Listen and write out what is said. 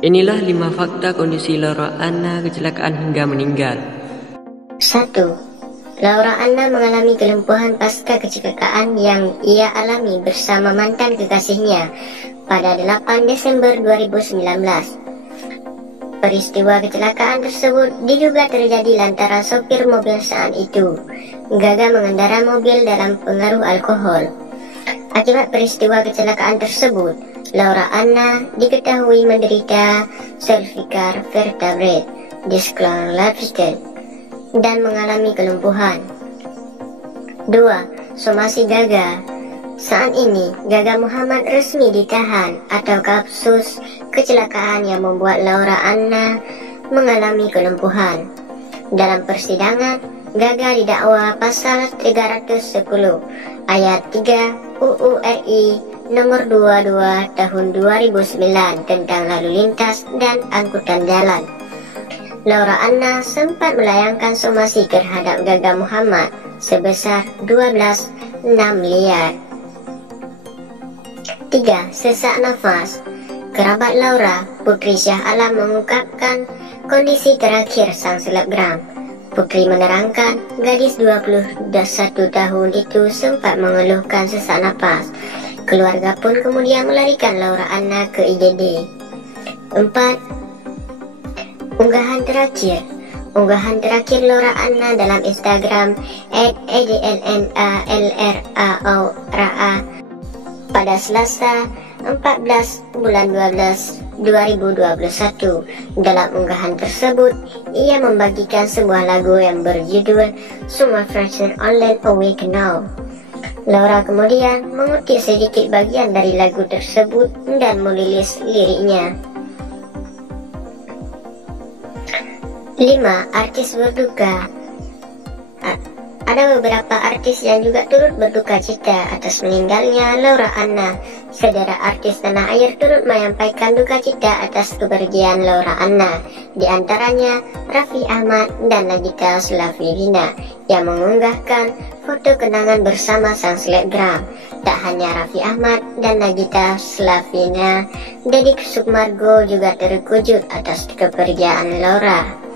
Inilah 5 fakta kondisi Laura Anna kecelakaan hingga meninggal. 1. Laura Anna mengalami kelumpuhan pasca kecelakaan yang ia alami bersama mantan kekasihnya pada 8 Desember 2019. Peristiwa kecelakaan tersebut diduga terjadi lantaran sopir mobil saat itu gagal mengendarai mobil dalam pengaruh alkohol. Akibat peristiwa kecelakaan tersebut, Laura Anna diketahui menderita cervical vertebrae dislocation dan mengalami kelumpuhan. 2. Somasi Gaga. Saat ini, Gaga Muhammad resmi ditahan atau kasus kecelakaan yang membuat Laura Anna mengalami kelumpuhan. Dalam persidangan, Gaga didakwa pasal 310 ayat 3 UU RI nomor 22 tahun 2009 tentang lalu lintas dan angkutan jalan. Laura Anna sempat melayangkan somasi terhadap Gaga Muhammad sebesar 12,6 miliar. 3. Sesak nafas. Kerabat Laura, Putri Shah Alam mengungkapkan kondisi terakhir sang selebgram. Putri menerangkan gadis 21 tahun itu sempat mengeluhkan sesak nafas. Keluarga pun kemudian melarikan Laura Anna ke IGD. 4. Unggahan terakhir Laura Anna dalam Instagram @adlnalraa pada Selasa 14 bulan 12 2021. Dalam unggahan tersebut, ia membagikan sebuah lagu yang berjudul Summer Fashion Online Awake Now. Laura kemudian mengutip sedikit bagian dari lagu tersebut dan menulis liriknya. 5. Artis berduka. Ada beberapa artis yang juga turut berduka cita atas meninggalnya Laura Anna. Sederet artis tanah air turut menyampaikan duka cita atas kepergian Laura Anna. Di antaranya Raffi Ahmad dan Nagita Slavina yang mengunggahkan foto kenangan bersama sang selebgram. Tak hanya Raffi Ahmad dan Nagita Slavina, Deddy Sukmargo juga terkejut atas kepergian Laura.